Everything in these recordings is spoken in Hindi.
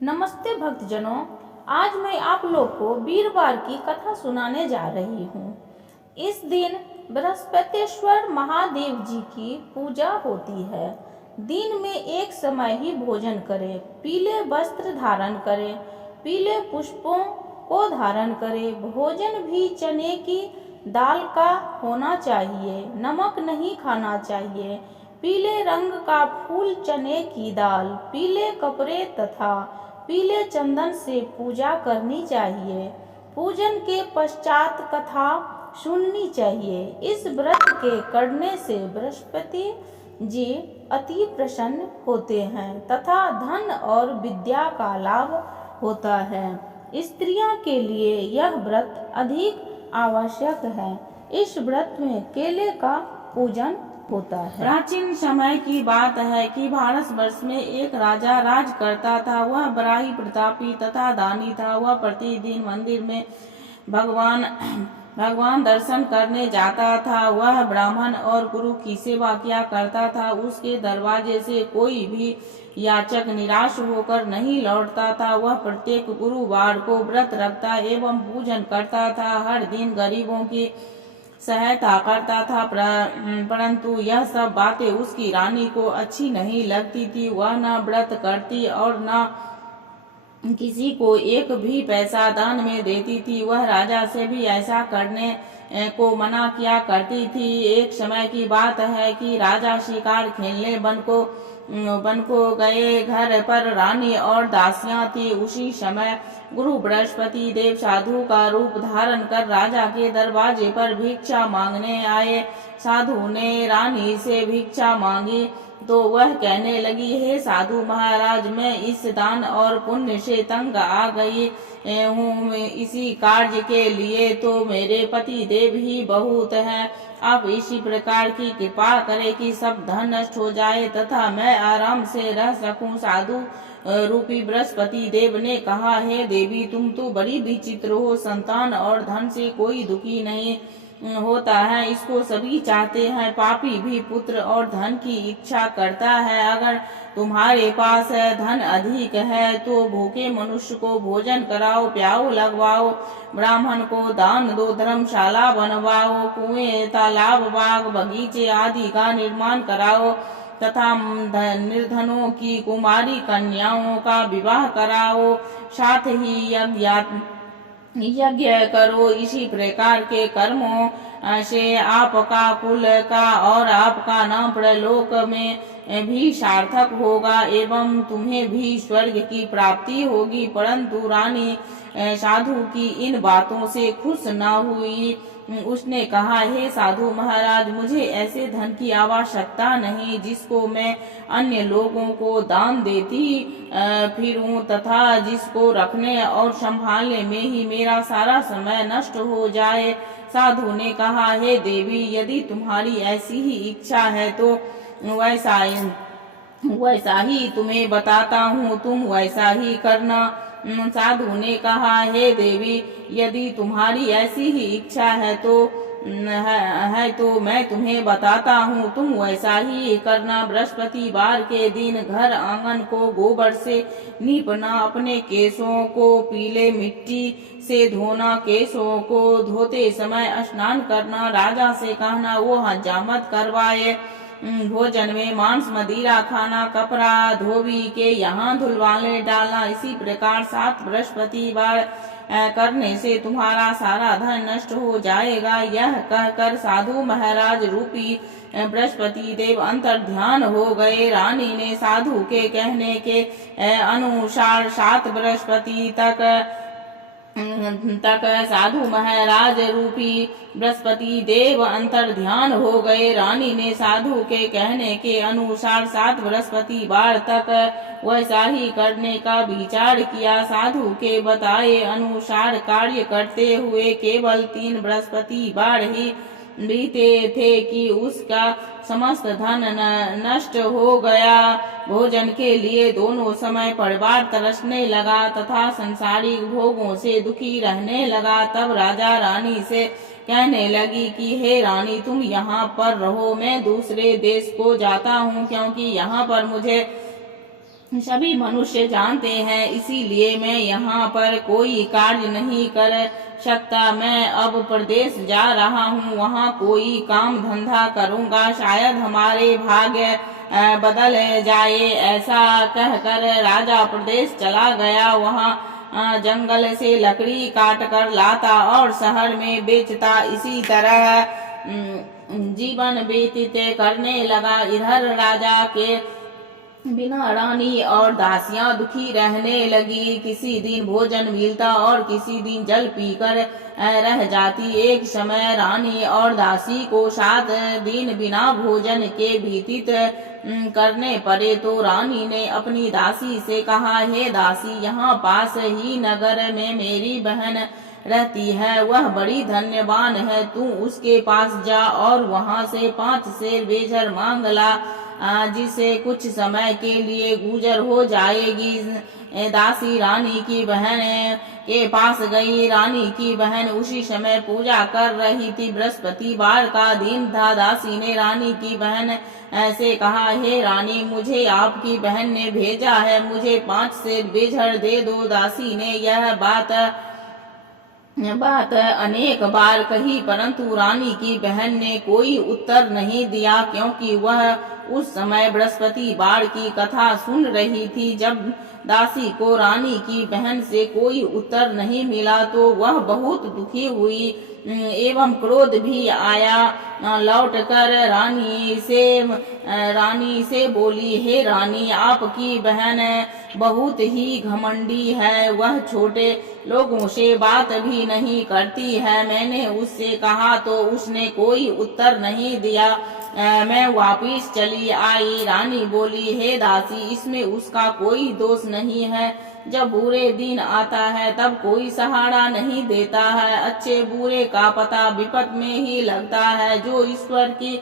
नमस्ते भक्तजनों, आज मैं आप लोग को वीरवार की कथा सुनाने जा रही हूँ। इस दिन बृहस्पतिश्वर महादेव जी की पूजा होती है। दिन में एक समय ही भोजन करें, पीले वस्त्र धारण करें, पीले पुष्पों को धारण करें। भोजन भी चने की दाल का होना चाहिए, नमक नहीं खाना चाहिए। पीले रंग का फूल, चने की दाल, पीले कपड़े तथा पीले चंदन से पूजा करनी चाहिए। पूजन के पश्चात कथा सुननी चाहिए। इस व्रत के करने से बृहस्पति जी अति प्रसन्न होते हैं तथा धन और विद्या का लाभ होता है। स्त्रियों के लिए यह व्रत अधिक आवश्यक है। इस व्रत में केले का पूजन होता है। प्राचीन समय की बात है कि भारतवर्ष में एक राजा राज करता था। वह बड़ा ही प्रतापी तथा दानी था। वह प्रतिदिन मंदिर में भगवान दर्शन करने जाता था। वह ब्राह्मण और गुरु की सेवा किया करता था। उसके दरवाजे से कोई भी याचक निराश होकर नहीं लौटता था। वह प्रत्येक गुरुवार को व्रत रखता एवं पूजन करता था। हर दिन गरीबों की सहायता करता था, परंतु यह सब बातें उसकी रानी को अच्छी नहीं लगती थी। वह न व्रत करती और न किसी को एक भी पैसा दान में देती थी। वह राजा से भी ऐसा करने को मना किया करती थी। एक समय की बात है कि राजा शिकार खेलने वन को गए। घर पर रानी और दासियां थी। उसी समय गुरु बृहस्पति देव साधु का रूप धारण कर राजा के दरवाजे पर भिक्षा मांगने आए। साधु ने रानी से भिक्षा मांगी तो वह कहने लगी, हे साधु महाराज, मैं इस दान और पुण्य से तंग आ गई हूँ। इसी कार्य के लिए तो मेरे पति देव ही बहुत हैं। आप इसी प्रकार की कृपा करें कि सब धन नष्ट हो जाए तथा मैं आराम से रह सकूं। साधु रूपी बृहस्पति देव ने कहा, हे देवी, तुम तो बड़ी विचित्र हो। संतान और धन से कोई दुखी नहीं होता है, इसको सभी चाहते हैं। पापी भी पुत्र और धन की इच्छा करता है। अगर तुम्हारे पास धन अधिक है तो भूखे मनुष्य को भोजन कराओ, प्याऊ लगवाओ, ब्राह्मण को दान दो, धर्मशाला बनवाओ, कुएं, तालाब, बाग, बगीचे आदि का निर्माण कराओ तथा निर्धनों की कुमारी कन्याओं का विवाह कराओ। साथ ही यज्ञ करो। इसी प्रकार के कर्मों से आपका कुल का और आपका नाम प्रलोक में भी सार्थक होगा एवं तुम्हें भी स्वर्ग की प्राप्ति होगी। परंतु रानी साधु की इन बातों से खुश न हुई। उसने कहा, हे साधु महाराज, मुझे ऐसे धन की आवश्यकता नहीं जिसको मैं अन्य लोगों को दान देती फिरूं तथा जिसको रखने और संभालने में ही मेरा सारा समय नष्ट हो जाए। साधु ने कहा, हे देवी, यदि तुम्हारी ऐसी ही इच्छा है तो वैसा ही तुम्हें बताता हूँ, तुम वैसा ही करना। साधु ने कहा, हे देवी, यदि तुम्हारी ऐसी ही इच्छा है तो मैं तुम्हें बताता हूँ, तुम वैसा ही करना। बृहस्पतिवार के दिन घर आंगन को गोबर से लीपना, अपने केशों को पीले मिट्टी से धोना, केशों को धोते समय स्नान करना, राजा से कहना वो हजामत करवाए, भोजन में मांस मदिरा खाना, कपड़ा धोबी के यहाँ धुलवाने डालना। इसी प्रकार 7 बृहस्पतिवार करने से तुम्हारा सारा धन नष्ट हो जाएगा। यह कहकर साधु महाराज रूपी बृहस्पति देव अंतर ध्यान हो गए। रानी ने साधु के कहने के अनुसार 7 बृहस्पति तक साधु महाराज रूपी बृहस्पति देव अंतर ध्यान हो गए। रानी ने साधु के कहने के अनुसार 7 बृहस्पतिवार तक वैसा ही करने का विचार किया। साधु के बताए अनुसार कार्य करते हुए केवल 3 बृहस्पतिवार ही बीते थे कि उसका समस्त धन नष्ट हो गया। भोजन के लिए दोनों समय परिवार तरसने लगा तथा संसारिक भोगों से दुखी रहने लगा। तब राजा रानी से कहने लगी कि हे रानी, तुम यहाँ पर रहो, मैं दूसरे देश को जाता हूँ, क्योंकि यहाँ पर मुझे सभी मनुष्य जानते हैं, इसीलिए मैं यहाँ पर कोई कार्य नहीं कर सकता। मैं अब प्रदेश जा रहा हूँ, वहाँ कोई काम धंधा करूँगा, शायद हमारे भाग्य बदल जाए। ऐसा कहकर राजा प्रदेश चला गया। वहाँ जंगल से लकड़ी काट कर लाता और शहर में बेचता। इसी तरह जीवन व्यतीत करने लगा। इधर राजा के बिना रानी और दासियां दुखी रहने लगी। किसी दिन भोजन मिलता और किसी दिन जल पीकर रह जाती। एक समय रानी और दासी को 7 दिन बिना भोजन के व्यतीत करने पड़े, तो रानी ने अपनी दासी से कहा, हे दासी, यहाँ पास ही नगर में मेरी बहन रहती है, वह बड़ी धन्यवान है। तू उसके पास जा और वहाँ से 5 सेर बेझर मांग ला, जिससे कुछ समय के लिए गुजर हो जाएगी। दासी रानी की बहन के पास गई। रानी की बहन उसी समय पूजा कर रही थी। बृहस्पतिवार का दिन था। दासी ने रानी की बहन से कहा, हे रानी, मुझे आपकी बहन ने भेजा है, मुझे 5 सेर बेझर दे दो। दासी ने यह बात अनेक बार कही, परंतु रानी की बहन ने कोई उत्तर नहीं दिया, क्योंकि वह उस समय बृहस्पतिवार की कथा सुन रही थी। जब दासी को रानी की बहन से कोई उत्तर नहीं मिला तो वह बहुत दुखी हुई एवं क्रोध भी आया। लौटकर रानी से बोली, हे रानी, आपकी बहन बहुत ही घमंडी है, वह छोटे लोगों से बात भी नहीं करती है। मैंने उससे कहा तो उसने कोई उत्तर नहीं दिया। मैं वापिस चली आई। रानी बोली, हे दासी, इसमें उसका कोई दोष नहीं है। जब बुरे दिन आता है तब कोई सहारा नहीं देता है। अच्छे बुरे का पता विपद में ही लगता है। जो ईश्वर की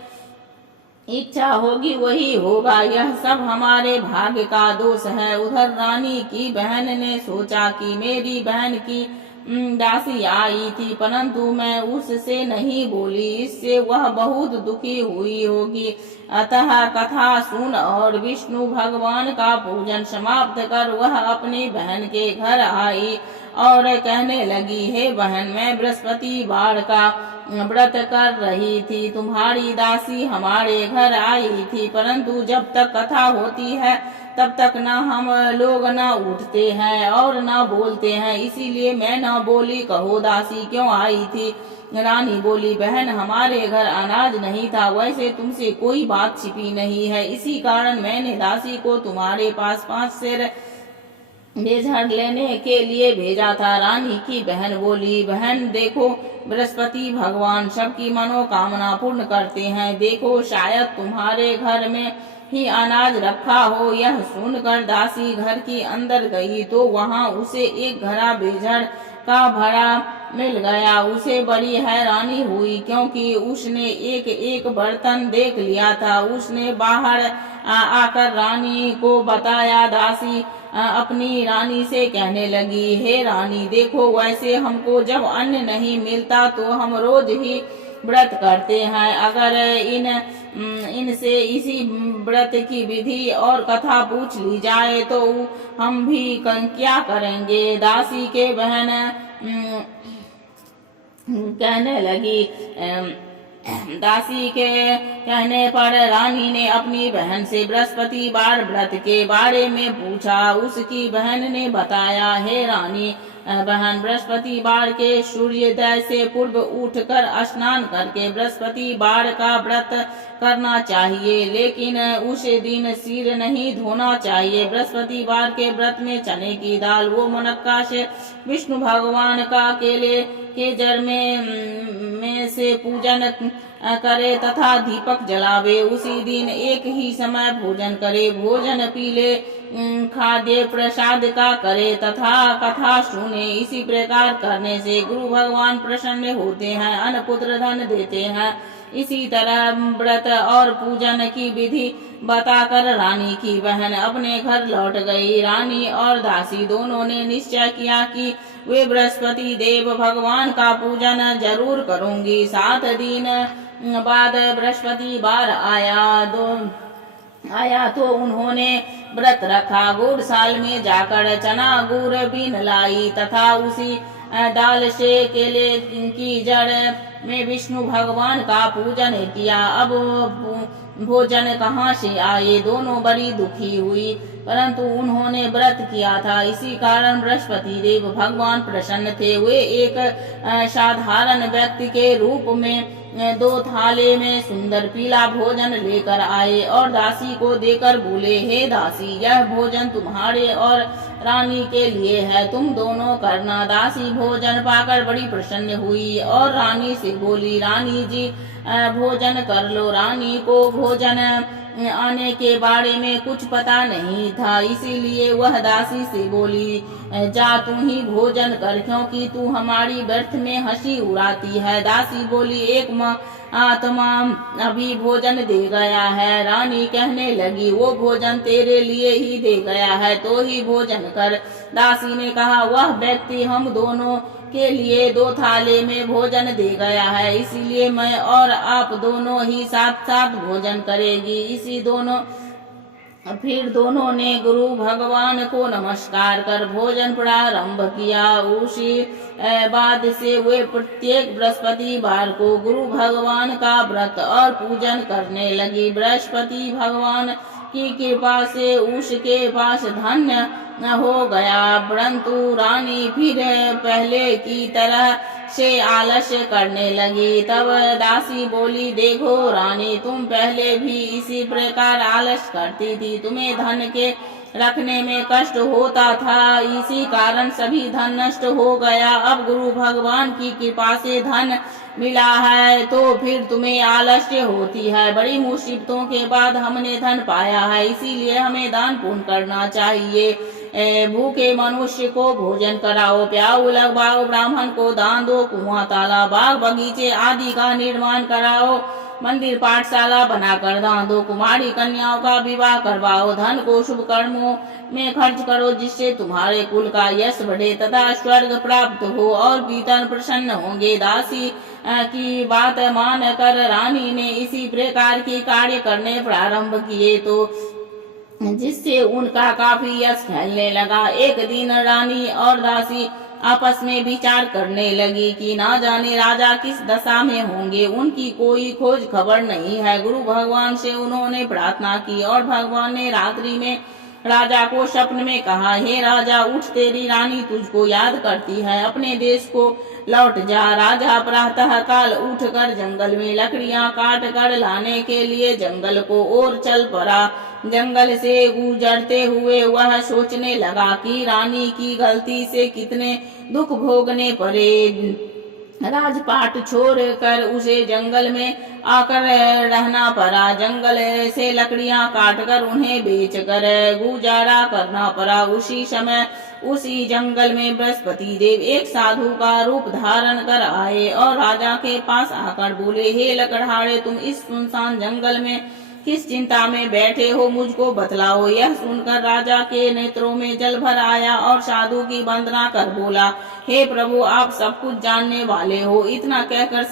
इच्छा होगी वही होगा, यह सब हमारे भाग्य का दोष है। उधर रानी की बहन ने सोचा कि मेरी बहन की दासी आई थी, परंतु मैं उससे नहीं बोली, इससे वह बहुत दुखी हुई होगी। अतः कथा सुन और विष्णु भगवान का पूजन समाप्त कर वह अपनी बहन के घर आई और कहने लगी, हे बहन, मैं बृहस्पतिवार का व्रत कर रही थी। तुम्हारी दासी हमारे घर आई थी, परंतु जब तक कथा होती है तब तक न हम लोग न उठते हैं और न बोलते हैं, इसीलिए मैं न बोली। कहो दासी क्यों आई थी? रानी बोली, बहन, हमारे घर अनाज नहीं था, वैसे तुमसे कोई बात छिपी नहीं है, इसी कारण मैंने दासी को तुम्हारे पास 5 सेर बेझर लेने के लिए भेजा था। रानी की बहन बोली, बहन देखो, बृहस्पति भगवान सबकी मनोकामना पूर्ण करते हैं, देखो शायद तुम्हारे घर में ही अनाज रखा हो। यह सुनकर दासी घर की अंदर गई तो वहां उसे एक घड़ा बेझर का भरा मिल गया। उसे बड़ी हैरानी हुई, क्योंकि उसने एक एक बर्तन देख लिया था। उसने बाहर आकर रानी को बताया। दासी अपनी रानी से कहने लगी, हे रानी, देखो, वैसे हमको जब अन्न नहीं मिलता तो हम रोज ही व्रत करते हैं। अगर इनसे इसी व्रत की विधि और कथा पूछ ली जाए तो हम भी क्या करेंगे? दासी के बहन कहने लगी। दासी के कहने पर रानी ने अपनी बहन से बृहस्पतिवार व्रत के बारे में पूछा। उसकी बहन ने बताया, हे रानी बहन, बृहस्पतिवार के सूर्योदय से पूर्व उठकर स्नान करके बृहस्पतिवार का व्रत करना चाहिए, लेकिन उस दिन सिर नहीं धोना चाहिए। बृहस्पतिवार के व्रत में चने की दाल वो मुनक्का से विष्णु भगवान का केले के जड़ में से पूजन करे तथा दीपक जलावे। उसी दिन एक ही समय भोजन करे। भोजन पीले खाद्य प्रसाद का करे तथा कथा सुने। इसी प्रकार करने से गुरु भगवान प्रसन्न होते हैं, अन्न पुत्र धन देते हैं। इसी तरह व्रत और पूजन की विधि बताकर रानी की बहन अपने घर लौट गई। रानी और दासी दोनों ने निश्चय किया कि वे बृहस्पति देव भगवान का पूजन जरूर करूंगी। 7 दिन बाद बृहस्पतिवार आया तो उन्होंने व्रत रखा। गौशाल में जाकर चना गुड़ बीन लाई तथा उसी डाल से केले की जड़ में विष्णु भगवान का पूजन किया। अब भोजन कहाँ से आए, दोनों बड़ी दुखी हुई, परंतु उन्होंने व्रत किया था, इसी कारण बृहस्पति देव भगवान प्रसन्न थे। वे एक साधारण व्यक्ति के रूप में 2 थाले में सुंदर पीला भोजन लेकर आए और दासी को देकर बोले, हे दासी, यह भोजन तुम्हारे और रानी के लिए है, तुम दोनों करना। दासी भोजन पाकर बड़ी प्रसन्न हुई और रानी से बोली, रानी जी भोजन कर लो। रानी को भोजन आने के बारे में कुछ पता नहीं था, इसीलिए वह दासी से बोली, जा तू ही भोजन कर, क्योंकि तू हमारी व्यर्थ में हंसी उड़ाती है। दासी बोली, एक आत्मा अभी भोजन दे गया है। रानी कहने लगी, वो भोजन तेरे लिए ही दे गया है, तो ही भोजन कर। दासी ने कहा, वह व्यक्ति हम दोनों के लिए 2 थाले में भोजन दे गया है, इसीलिए मैं और आप दोनों ही साथ साथ भोजन करेगी। फिर दोनों ने गुरु भगवान को नमस्कार कर भोजन प्रारंभ किया। उसी बाद से वे प्रत्येक बृहस्पतिवार को गुरु भगवान का व्रत और पूजन करने लगी। बृहस्पति भगवान की कृपा से उसके पास धन हो गया, परंतु रानी फिर पहले की तरह से आलस्य करने लगी। तब दासी बोली, देखो रानी, तुम पहले भी इसी प्रकार आलस्य करती थी, तुम्हें धन के रखने में कष्ट होता था, इसी कारण सभी धन नष्ट हो गया। अब गुरु भगवान की कृपा से धन मिला है तो फिर तुम्हें आलस्य होती है। बड़ी मुसीबतों के बाद हमने धन पाया है, इसीलिए हमें दान पुण्य करना चाहिए। भूखे मनुष्य को भोजन कराओ, प्याऊ लगवाओ, ब्राह्मण को दान दो, कुआं तालाब बाग बगीचे आदि का निर्माण कराओ, मंदिर पाठशाला बनाकर दान दो, कुमारी कन्याओं का विवाह करवाओ, धन को शुभ कर्मों में खर्च करो, जिससे तुम्हारे कुल का यश बढ़े तथा स्वर्ग प्राप्त हो और पितर प्रसन्न होंगे। दासी की बात मानकर रानी ने इसी प्रकार की कार्य करने प्रारंभ किए, तो जिससे उनका काफी यश फैलने लगा। एक दिन रानी और दासी आपस में विचार करने लगी कि ना जाने राजा किस दशा में होंगे, उनकी कोई खोज खबर नहीं है। गुरु भगवान से उन्होंने प्रार्थना की और भगवान ने रात्रि में राजा को स्वप्न में कहा, हे राजा, उठ, तेरी रानी तुझको याद करती है, अपने देश को लौट जा। राजा प्रातः काल उठकर जंगल में लकड़ियां काट कर लाने के लिए जंगल को ओर चल पड़ा। जंगल से गुजरते हुए वह सोचने लगा कि रानी की गलती से कितने दुख भोगने पड़े। राजपाट छोड़कर उसे जंगल में आकर रहना पड़ा। जंगल से लकड़ियां काटकर उन्हें बेचकर गुजारा करना पड़ा। उसी समय उसी जंगल में बृहस्पति देव एक साधु का रूप धारण कर आए और राजा के पास आकर बोले, हे लकड़हारे, तुम इस सुनसान जंगल में किस चिंता में बैठे हो, मुझको बतलाओ। यह सुनकर राजा के नेत्रों में जल भर आया और साधु की वंदना कर बोला, हे प्रभु, आप सब कुछ जानने वाले हो। इतना कहकर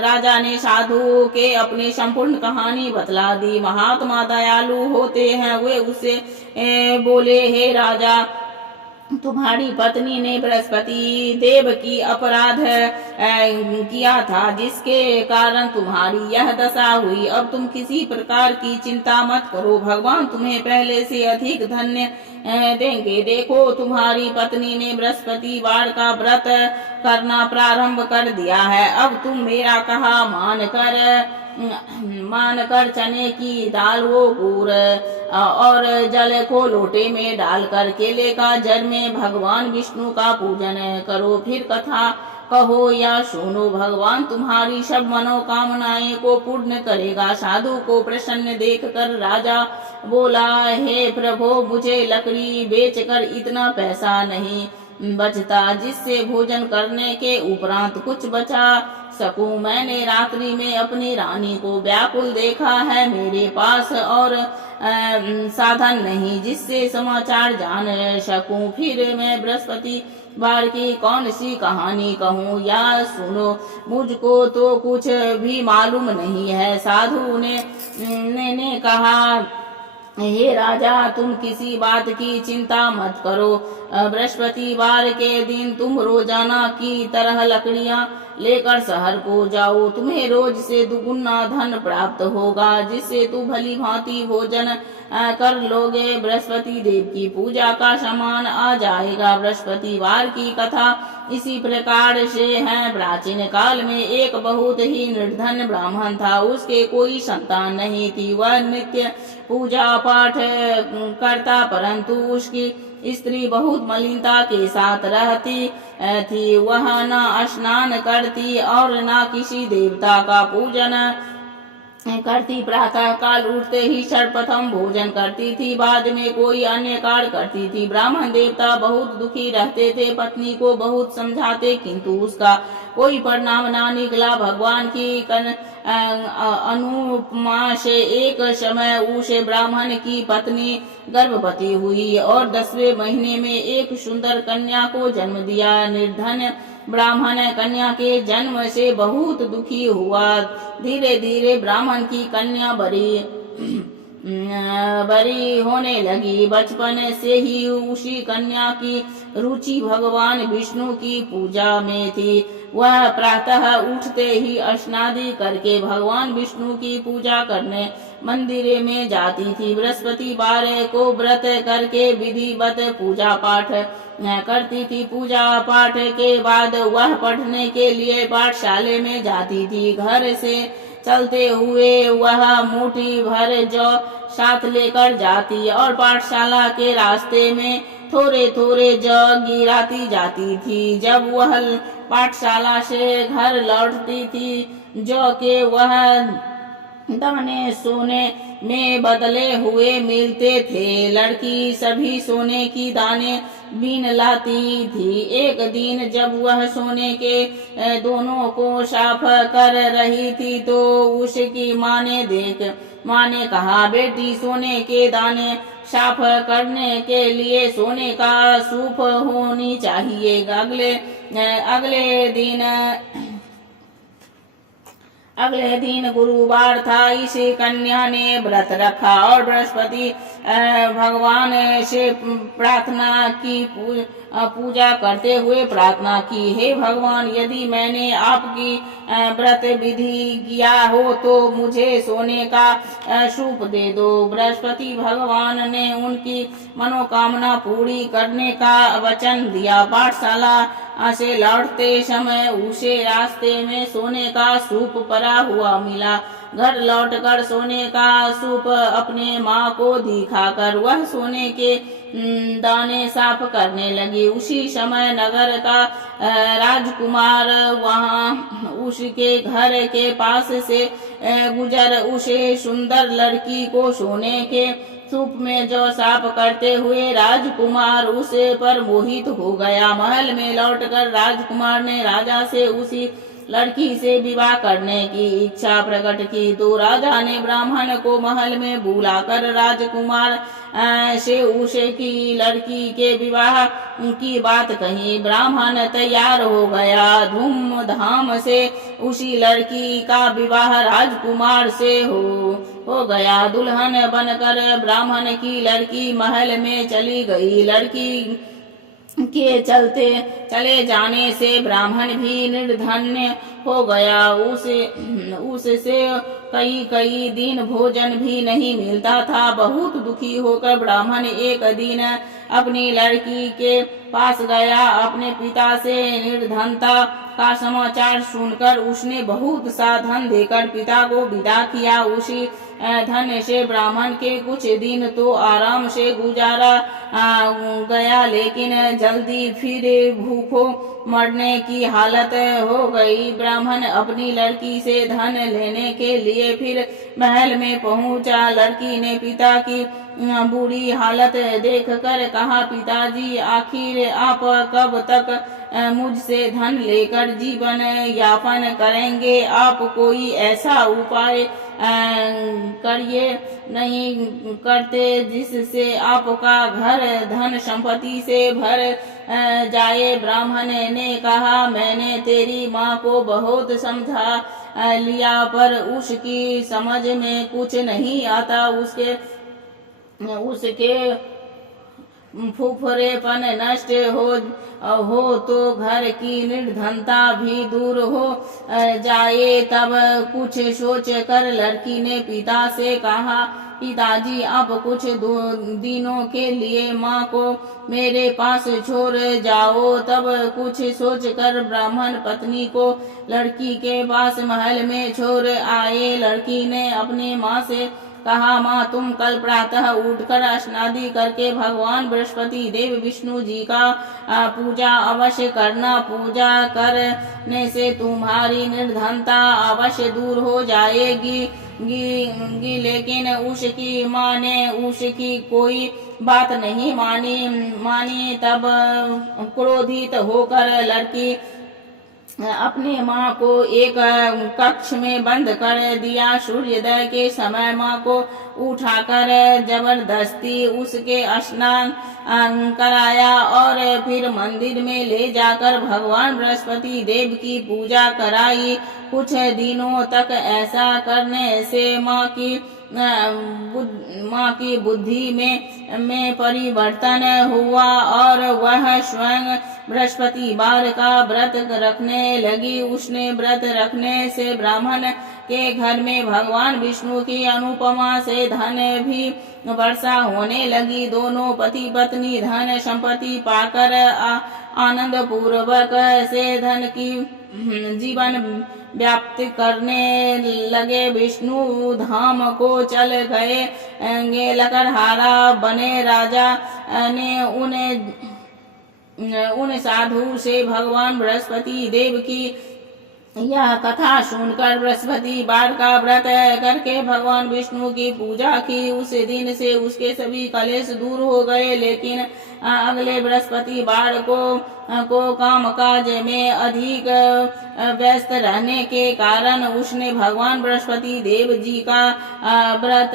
राजा ने साधु के अपनी संपूर्ण कहानी बतला दी। महात्मा दयालु होते हैं, वे उससे बोले, हे राजा, तुम्हारी पत्नी ने बृहस्पति देव की अपराध किया था, जिसके कारण तुम्हारी यह दशा हुई। अब तुम किसी प्रकार की चिंता मत करो, भगवान तुम्हें पहले से अधिक धन्य देंगे। देखो, तुम्हारी पत्नी ने बृहस्पतिवार का व्रत करना प्रारंभ कर दिया है। अब तुम मेरा कहा मानकर चने की दाल वो गुड़ और जल को लोटे में डालकर केले का जड़ में भगवान विष्णु का पूजन करो। फिर कथा कहो या सुनो, भगवान तुम्हारी सब मनोकामनाएं को पूर्ण करेगा। साधु को प्रसन्न देखकर राजा बोला, हे प्रभु, मुझे लकड़ी बेचकर इतना पैसा नहीं बचता जिससे भोजन करने के उपरांत कुछ बचा सकूं। मैंने रात्रि में अपनी रानी को व्याकुल देखा है, मेरे पास और साधन नहीं जिससे समाचार जान सकूं। फिर मैं बृहस्पतिवार की कौन सी कहानी कहूँ या सुनो, मुझको तो कुछ भी मालूम नहीं है। साधु ने कहा, हे राजा, तुम किसी बात की चिंता मत करो। बृहस्पतिवार के दिन तुम रोजाना की तरह लकड़ियां लेकर शहर को जाओ। तुम्हें रोज से दुगुना धन प्राप्त होगा, जिससे तू भली भांति भोजन कर लोगे। बृहस्पति देव की पूजा का सामान आ जाएगा। बृहस्पतिवार की कथा इसी प्रकार से है। प्राचीन काल में एक बहुत ही निर्धन ब्राह्मण था। उसके कोई संतान नहीं थी। वह नित्य पूजा पाठ करता, परंतु उसकी स्त्री बहुत मलिनता के साथ रहती थी। वह न स्नान करती और न किसी देवता का पूजन करती। प्रातः काल उठते ही सर्वप्रथम भोजन करती थी, बाद में कोई अन्य कार्य करती थी। ब्राह्मण देवता बहुत दुखी रहते थे। पत्नी को बहुत समझाते, किंतु उसका कोई परिणाम ना निकला। भगवान की अनुपमा से एक समय उस ब्राह्मण की पत्नी गर्भवती हुई और 10वें महीने में एक सुंदर कन्या को जन्म दिया। निर्धन ब्राह्मण कन्या के जन्म से बहुत दुखी हुआ। धीरे धीरे ब्राह्मण की कन्या बड़ी होने लगी। बचपन से ही उसी कन्या की रुचि भगवान विष्णु की पूजा में थी। वह प्रातः उठते ही स्नादि करके भगवान विष्णु की पूजा करने मंदिर में जाती थी। बृहस्पतिवार को व्रत करके विधिवत पूजा पाठ करती थी। पूजा पाठ के बाद वह पढ़ने के लिए पाठशाले में जाती थी। घर से चलते हुए वह मुट्ठी भर जौ साथ लेकर जाती और पाठशाला के रास्ते में थोड़े थोड़े जौ गिराती जाती थी। जब वह पाठशाला से घर लौटती थी, जौ के वह दाने सोने में बदले हुए मिलते थे। लड़की सभी सोने की दाने बीन लाती थी। एक दिन जब वह सोने के दोनों को साफ कर रही थी, तो उसकी माँ ने कहा, बेटी, सोने के दाने साफ करने के लिए सोने का सूप होनी चाहिए। अगले दिन गुरुवार था। इस कन्या ने व्रत रखा और बृहस्पति भगवान से प्रार्थना की। पूजा करते हुए प्रार्थना की, हे भगवान, यदि मैंने आपकी व्रत विधि किया हो तो मुझे सोने का सूप दे दो। बृहस्पति भगवान ने उनकी मनोकामना पूरी करने का वचन दिया। पाठशाला से लौटते समय उसे रास्ते में सोने का सूप पड़ा हुआ मिला। घर लौटकर सोने का सूप अपने माँ को दिखाकर वह सोने के दाने साफ करने लगी। उसी समय नगर का राजकुमार वहां उसके घर के पास से गुजर उसे सुंदर लड़की को सोने के सूप में जो साफ करते हुए राजकुमार उसे पर मोहित हो गया। महल में लौटकर राजकुमार ने राजा से उसी लड़की से विवाह करने की इच्छा प्रकट की, तो राजा ने ब्राह्मण को महल में बुलाकर राजकुमार से उसकी लड़की के विवाह की बात कही। ब्राह्मण तैयार हो गया। धूमधाम से उसी लड़की का विवाह राजकुमार से हो गया। दुल्हन बनकर ब्राह्मण की लड़की महल में चली गई। लड़की के चले जाने से ब्राह्मण भी निर्धन्य हो गया। उससे कई दिन भोजन भी नहीं मिलता था। बहुत दुखी होकर ब्राह्मण एक दिन अपनी लड़की के पास गया। अपने पिता से निर्धनता का समाचार सुनकर उसने बहुत सा धन देकर पिता को विदा किया। उसी धन से ब्राह्मण के कुछ दिन तो आराम से गुजारा गया, लेकिन जल्दी फिर भूखों मरने की हालत हो गई। ब्राह्मण अपनी लड़की से धन लेने के लिए फिर महल में पहुंचा। लड़की ने पिता की बुरी हालत देखकर कहा, पिताजी, आखिर आप कब तक मुझसे धन लेकर जीवन यापन करेंगे? आप कोई ऐसा उपाय करिए नहीं करते जिससे आपका घर धन संपत्ति से भर जाए। ब्राह्मण ने कहा, मैंने तेरी माँ को बहुत समझा लिया, पर उसकी समझ में कुछ नहीं आता। उसके फुफरेपन नष्ट हो तो घर की निर्धनता भी दूर हो जाए। तब कुछ सोच कर लड़की ने पिता से कहा, पिताजी अब कुछ दिनों के लिए माँ को मेरे पास छोड़ जाओ। तब कुछ सोच कर ब्राह्मण पत्नी को लड़की के पास महल में छोड़ आए। लड़की ने अपनी माँ से कहा, माँ तुम कल प्रातः उठकर स्नादि करके भगवान बृहस्पति देव विष्णु जी का पूजा अवश्य करना। पूजा करने से तुम्हारी निर्धनता अवश्य दूर हो जाएगी। लेकिन उसकी माँ ने उसकी कोई बात नहीं मानी। तब क्रोधित होकर लड़की अपने माँ को एक कक्ष में बंद कर दिया। सूर्योदय के समय माँ को उठाकर जबरदस्ती उसके स्नान कराया और फिर मंदिर में ले जाकर भगवान बृहस्पति देव की पूजा कराई। कुछ दिनों तक ऐसा करने से माँ की बुद्धि में परिवर्तन हुआ और वह स्वयं बृहस्पतिवार का व्रत रखने लगी। उसने व्रत रखने से ब्राह्मण के घर में भगवान विष्णु की अनुपमा से धन भी वर्षा होने लगी। दोनों पति पत्नी धन संपत्ति पाकर आनंद पूर्वक से धन की जीवन व्याप्त करने लगे। विष्णु धाम को चल गए। लकड़हारा बने राजा ने उन साधु से भगवान बृहस्पति देव की यह कथा सुनकर बृहस्पतिवार का व्रत करके भगवान विष्णु की पूजा की। उस दिन से उसके सभी कलेश दूर हो गए। लेकिन अगले बृहस्पतिवार को कामकाज में अधिक व्यस्त रहने के कारण उसने भगवान बृहस्पति देव जी का व्रत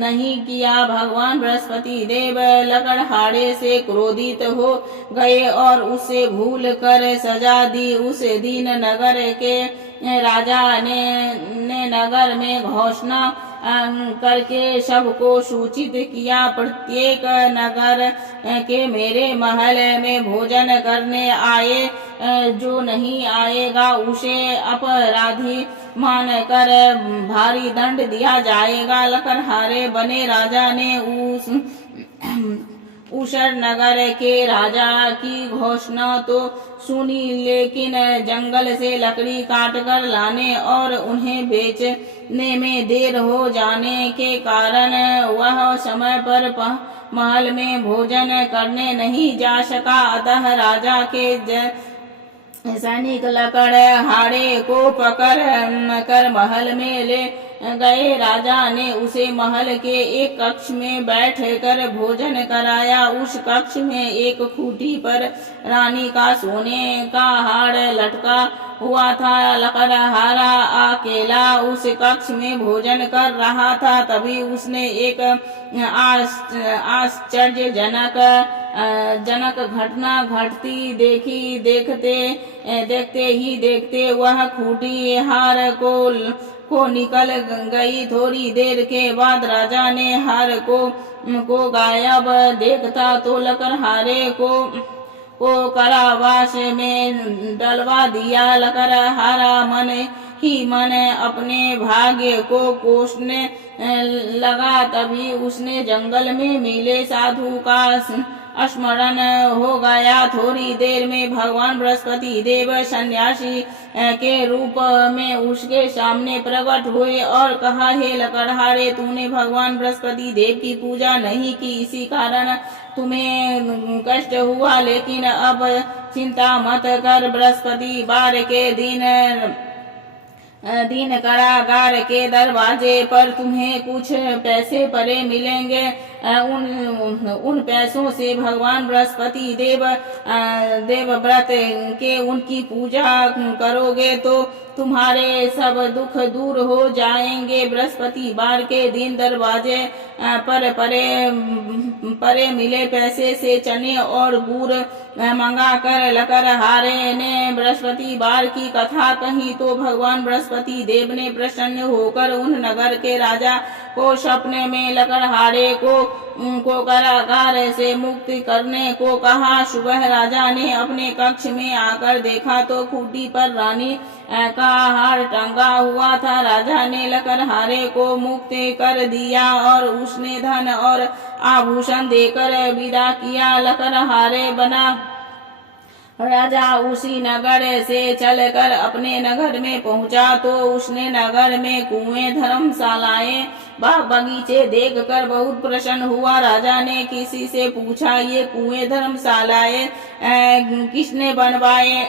नहीं किया। भगवान बृहस्पति देव लकड़हारे से क्रोधित हो गए और उसे भूल कर सजा दी। उस दिन नगर के राजा ने नगर में घोषणा करके सबको सूचित किया, प्रत्येक नगर के मेरे महल में भोजन करने आए, जो नहीं आएगा उसे अपराधी मानकर भारी दंड दिया जाएगा। लकड़हारे बने राजा ने उसर नगर के राजा की घोषणा तो सुनी, लेकिन जंगल से लकड़ी काट कर लाने और उन्हें बेचने में देर हो जाने के कारण वह समय पर महल में भोजन करने नहीं जा सका। अतः राजा के सैनिक लकड़हारे को पकड़ कर महल में ले गए। राजा ने उसे महल के एक कक्ष में बैठ कर भोजन कराया। उस कक्ष में एक खूंटी पर रानी का सोने का हार लटका हुआ था। लकड़हारा अकेला उस कक्ष में भोजन कर रहा था। तभी उसने एक आश्चर्यजनक घटना घटती देखी। देखते वह खूंटी हार को निकल गई। थोड़ी देर के बाद राजा ने हार को गायब देखता तो लकड़हारे को कारावास में डलवा दिया। लकड़हारा मन ही मन अपने भाग्य को कोसने लगा। तभी उसने जंगल में मिले साधु का स्मरण हो गया। थोड़ी देर में भगवान बृहस्पति देव सन्यासी के रूप में उसके सामने प्रकट हुए और कहा, हे लकड़हारे, तूने भगवान बृहस्पति देव की पूजा नहीं की, इसी कारण तुम्हें कष्ट हुआ। लेकिन अब चिंता मत कर, बृहस्पतिवार के दिन कारागार के दरवाजे पर तुम्हें कुछ पैसे पड़े मिलेंगे। उन पैसों से भगवान बृहस्पति देव व्रत के उनकी पूजा करोगे तो तुम्हारे सब दुख दूर हो जाएंगे। बृहस्पतिवार के दिन दरवाजे पर परे मिले पैसे से चने और गुड़ मंगाकर लकड़हारे ने बृहस्पतिवार की कथा कही तो भगवान बृहस्पति देव ने प्रसन्न होकर उन नगर के राजा को सपने में लकड़हारे को कारागार से मुक्त करने को कहा। सुबह राजा ने अपने कक्ष में आकर देखा तो खूंटी पर रानी का हार टंगा हुआ था। राजा ने लकड़हारे को मुक्त कर दिया और उसने धन और आभूषण देकर विदा किया। लकड़हारे बना राजा उसी नगर से चलकर अपने नगर में पहुंचा तो उसने नगर में कुएं, धर्मशालाएं, बाग बगीचे देखकर बहुत प्रसन्न हुआ। राजा ने किसी से पूछा, ये कुएं, धर्मशालाएं किसने बनवाए?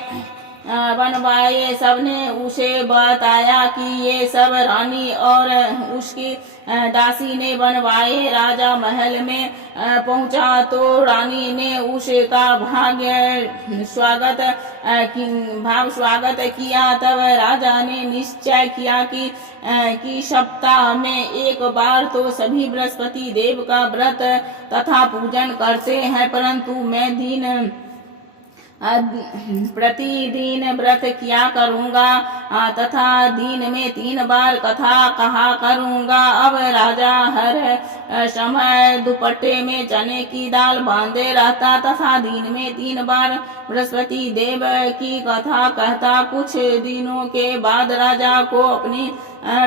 सबने उसे बताया कि ये सब रानी और उसकी दासी ने बनवाए। राजा महल में पहुंचा तो रानी ने उसका स्वागत किया। तब राजा ने निश्चय किया कि सप्ताह में एक बार तो सभी बृहस्पति देव का व्रत तथा पूजन करते हैं, परंतु मैं प्रतिदिन व्रत किया करूंगा तथा दिन में 3 बार कथा कहा करूंगा। अब राजा हर समय दुपट्टे में चने की दाल बांधे रहता तथा दिन में 3 बार बृहस्पति देव की कथा कहता। कुछ दिनों के बाद राजा को अपनी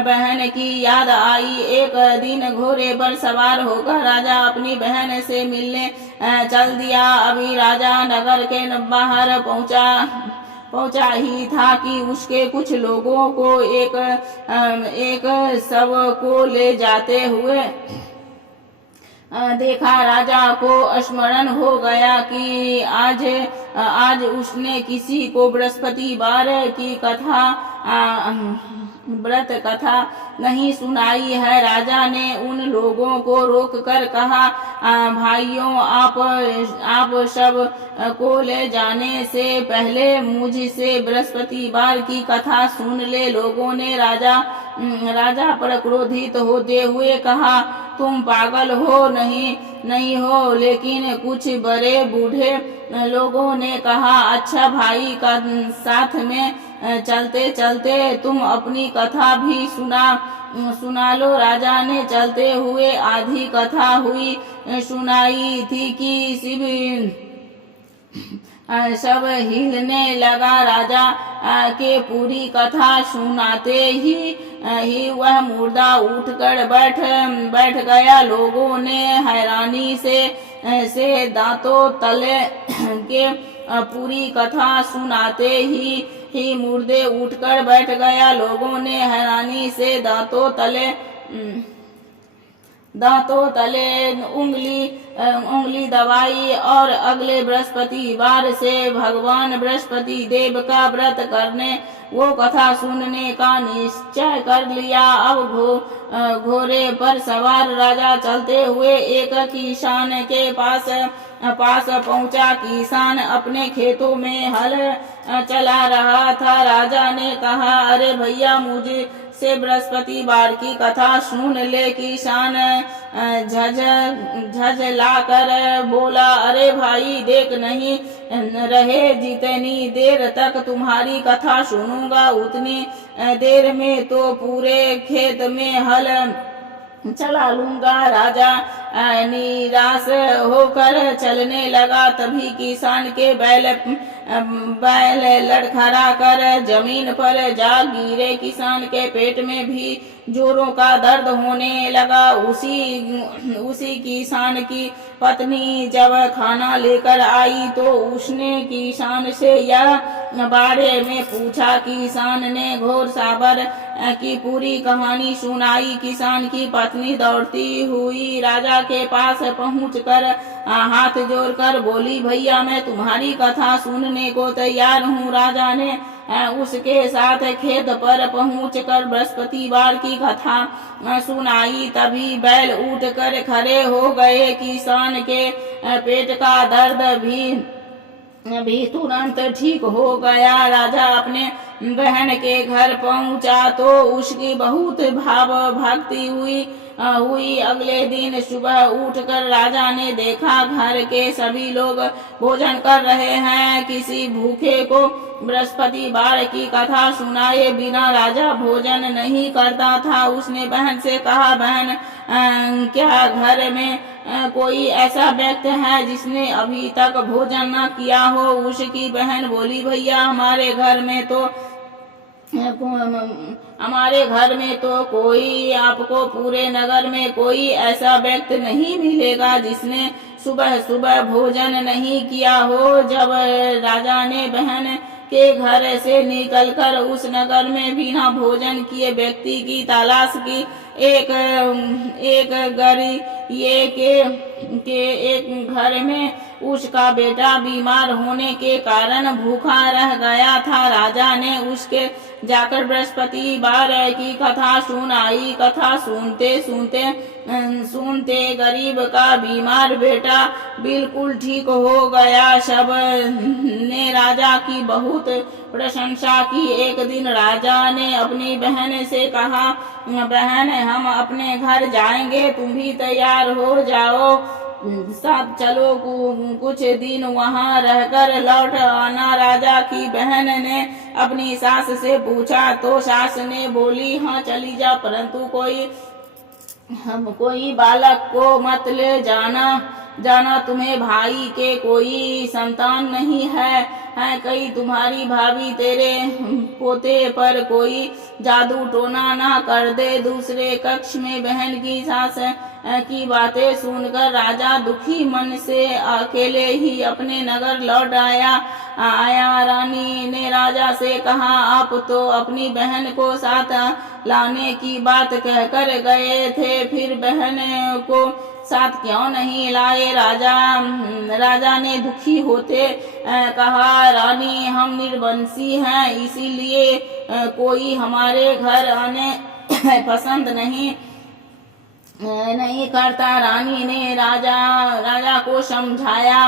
बहन की याद आई। एक दिन घोड़े पर सवार होकर राजा अपनी बहन से मिलने चल दिया। अभी राजा नगर के बाहर पहुंचा ही था कि उसके कुछ लोगों को एक शव को ले जाते हुए देखा। राजा को स्मरण हो गया कि आज उसने किसी को बृहस्पतिवार की व्रत कथा नहीं सुनाई है। राजा ने उन लोगों को रोककर कहा, भाइयों, आप सब को ले जाने से पहले मुझसे बृहस्पतिवार की कथा सुन ले। लोगों ने राजा पर क्रोधित होते हुए कहा, तुम पागल हो नहीं हो? लेकिन कुछ बड़े बूढ़े लोगों ने कहा, अच्छा भाई, का साथ में चलते चलते तुम अपनी कथा भी सुना लो। राजा ने चलते हुए आधी कथा सुनाई थी कि सब हिलने लगा। राजा के पूरी कथा सुनाते ही वह मुर्दा उठकर बैठ गया। लोगों ने हैरानी से दांतों तले के पूरी कथा सुनाते ही मुर्दे उठकर बैठ गया। लोगों ने हैरानी से दांतों तले उंगली दबाई और अगले बृहस्पतिवार से भगवान बृहस्पति देव का व्रत करने वो कथा सुनने का निश्चय कर लिया। अब घोड़े पर सवार राजा चलते हुए एक किसान के पास पहुंचा। किसान अपने खेतों में हल चला रहा था। राजा ने कहा, अरे भैया, मुझे से बृहस्पतिवार की कथा सुन ले। किसान झझला कर बोला, अरे भाई, देख नहीं रहे, जितनी देर तक तुम्हारी कथा सुनूंगा उतनी देर में तो पूरे खेत में हल चला लूंगा। राजा निराश होकर चलने लगा। तभी किसान के बैल लड़खड़ा कर जमीन पर जा गिरे। किसान के पेट में भी जोरों का दर्द होने लगा। उसी किसान की पत्नी जब खाना लेकर आई तो उसने किसान से यह बारे में पूछा। किसान ने घोर साबर की पूरी कहानी सुनाई। किसान की पत्नी दौड़ती हुई राजा के पास पहुंचकर हाथ जोड़कर बोली, भैया, मैं तुम्हारी कथा सुनने को तैयार हूँ। राजा ने उसके साथ खेत पर पहुंचकर बृहस्पतिवार की कथा सुनाई। तभी बैल उठकर खड़े हो गए। किसान के पेट का दर्द भी तुरंत ठीक हो गया। राजा अपने बहन के घर पहुंचा तो उसकी बहुत भाव भक्ति हुई। अगले दिन सुबह उठकर राजा ने देखा घर के सभी लोग भोजन कर रहे हैं। किसी भूखे को बृहस्पतिवार की कथा सुनाए बिना राजा भोजन नहीं करता था। उसने बहन से कहा, बहन, क्या घर में कोई ऐसा व्यक्ति है जिसने अभी तक भोजन न किया हो? उसकी बहन बोली, भैया हमारे घर में तो कोई, आपको पूरे नगर में कोई ऐसा व्यक्ति नहीं मिलेगा जिसने सुबह सुबह भोजन नहीं किया हो। जब राजा ने बहन के घर से निकलकर उस नगर में बिना भोजन किए व्यक्ति की तलाश की, एक एक घर में उसका बेटा बीमार होने के कारण भूखा रह गया था। राजा ने उसके जाकर बृहस्पतिवार की कथा सुनाई। कथा सुनते गरीब का बीमार बेटा बिल्कुल ठीक हो गया। सब ने राजा की बहुत प्रशंसा की। एक दिन राजा ने अपनी बहन से कहा, बहन हम अपने घर जाएंगे, तुम भी तैयार हो जाओ, साथ चलो, कुछ दिन वहां रहकर लौट आना। राजा की बहन ने अपनी सास से पूछा तो सास ने बोली, हाँ चली जा, परंतु कोई बालक को मत ले जाना तुम्हें भाई के कोई संतान नहीं है कहीं तुम्हारी भाभी तेरे पोते पर कोई जादू टोना ना कर दे। दूसरे कक्ष में बहन की सास की बातें सुनकर राजा दुखी मन से अकेले ही अपने नगर लौट आया। रानी ने राजा से कहा, आप तो अपनी बहन को साथ लाने की बात कहकर गए थे, फिर बहन को साथ क्यों नहीं लाए? राजा ने दुखी होते कहा, रानी हम निर्वंशी हैं, इसीलिए कोई हमारे घर आने पसंद नहीं करता। रानी ने राजा को समझाया,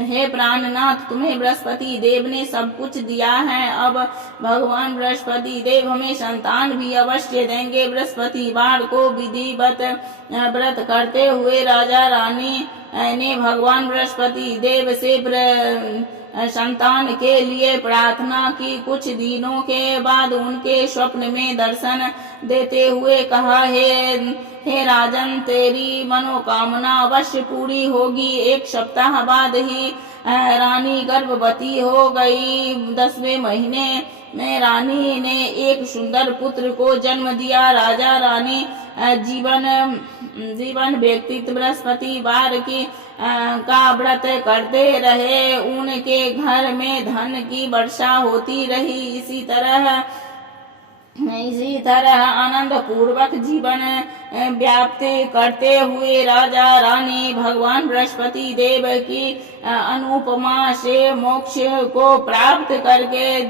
हे प्राणनाथ, तुम्हें बृहस्पति देव ने सब कुछ दिया है, अब भगवान बृहस्पति देव हमें संतान भी अवश्य देंगे। बृहस्पतिवार को विधिवत व्रत करते हुए राजा रानी ने भगवान बृहस्पति देव से संतान के लिए प्रार्थना की। कुछ दिनों के बाद उनके स्वप्न में दर्शन देते हुए कहा, हे राजन, तेरी मनोकामना अवश्य पूरी होगी। एक सप्ताह बाद ही रानी गर्भवती हो गई। 10वें महीने में रानी ने एक सुंदर पुत्र को जन्म दिया। राजा रानी जीवन व्यतीत बृहस्पतिवार की का व्रत करते रहे। उनके घर में धन की वर्षा होती रही। इसी तरह आनंद पूर्वक जीवन व्याप्त करते हुए राजा रानी भगवान बृहस्पति देव की अनुपमा से मोक्ष को प्राप्त करके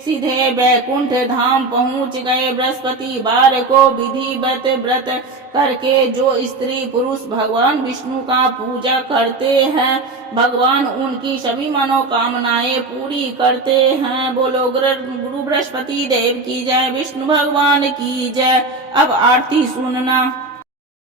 सीधे वैकुंठ धाम पहुंच गए। बृहस्पतिवार को विधिवत व्रत करके जो स्त्री पुरुष भगवान विष्णु का पूजा करते हैं, भगवान उनकी सभी मनोकामनाएं पूरी करते हैं। बोलो गुरु बृहस्पति देव की जय, विष्णु भगवान की जय। अब आरती सुनना।